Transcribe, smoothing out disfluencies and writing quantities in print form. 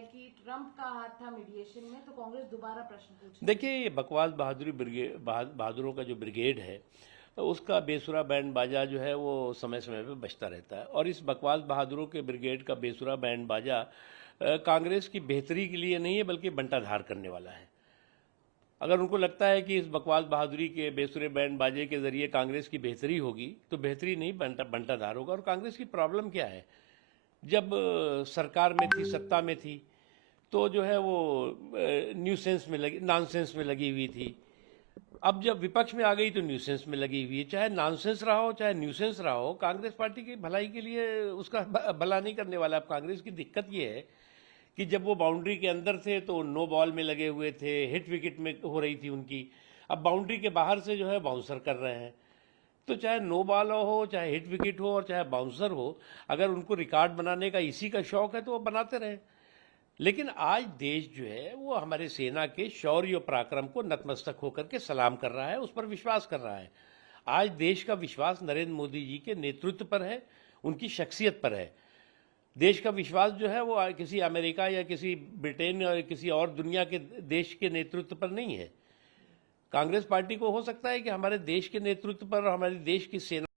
है कि ट्रंप का हाथ था मीडिएशन में, तो कांग्रेस दोबारा प्रश्न पूछ। देखिए, ये बकवास बहादुरों का जो ब्रिगेड है, उसका बेसुरा बैंड बाजा जो है वो समय समय पे बजता रहता है। और इस बकवास बहादुरों के ब्रिगेड का बेसुरा बैंड बाजा कांग्रेस की बेहतरी के लिए नहीं है, बल्कि बंटाधार करने वाला है। अगर उनको लगता है कि इस बकवास बहादुरी के बेसुरे बैंड बाजे के जरिए कांग्रेस की बेहतरी होगी, तो बेहतरी नहीं, बंटाधार होगा। और कांग्रेस की प्रॉब्लम क्या है? जब सरकार में थी, सत्ता में थी, तो जो है वो न्यूसेंस में लगी, नॉनसेंस में लगी हुई थी। अब जब विपक्ष में आ गई तो न्यूसेंस में लगी हुई है। चाहे नॉनसेंस रहा हो, चाहे न्यूसेंस रहा हो, कांग्रेस पार्टी की भलाई के लिए उसका भला नहीं करने वाला। अब कांग्रेस की दिक्कत ये है कि जब वो बाउंड्री के अंदर थे तो नो बॉल में लगे हुए थे, हिट विकेट में हो रही थी उनकी। अब बाउंड्री के बाहर से जो है बाउंसर कर रहे हैं, तो चाहे नो बॉल हो, चाहे हिट विकेट हो और चाहे बाउंसर हो, अगर उनको रिकॉर्ड बनाने का इसी का शौक है तो वो बनाते रहे। लेकिन आज देश जो है वो हमारे सेना के शौर्य और पराक्रम को नतमस्तक होकर के सलाम कर रहा है, उस पर विश्वास कर रहा है। आज देश का विश्वास नरेंद्र मोदी जी के नेतृत्व पर है, उनकी शख्सियत पर है। देश का विश्वास जो है वो किसी अमेरिका या किसी ब्रिटेन या किसी और दुनिया के देश के नेतृत्व पर नहीं है। कांग्रेस पार्टी को हो सकता है कि हमारे देश के नेतृत्व पर, हमारे देश की सेना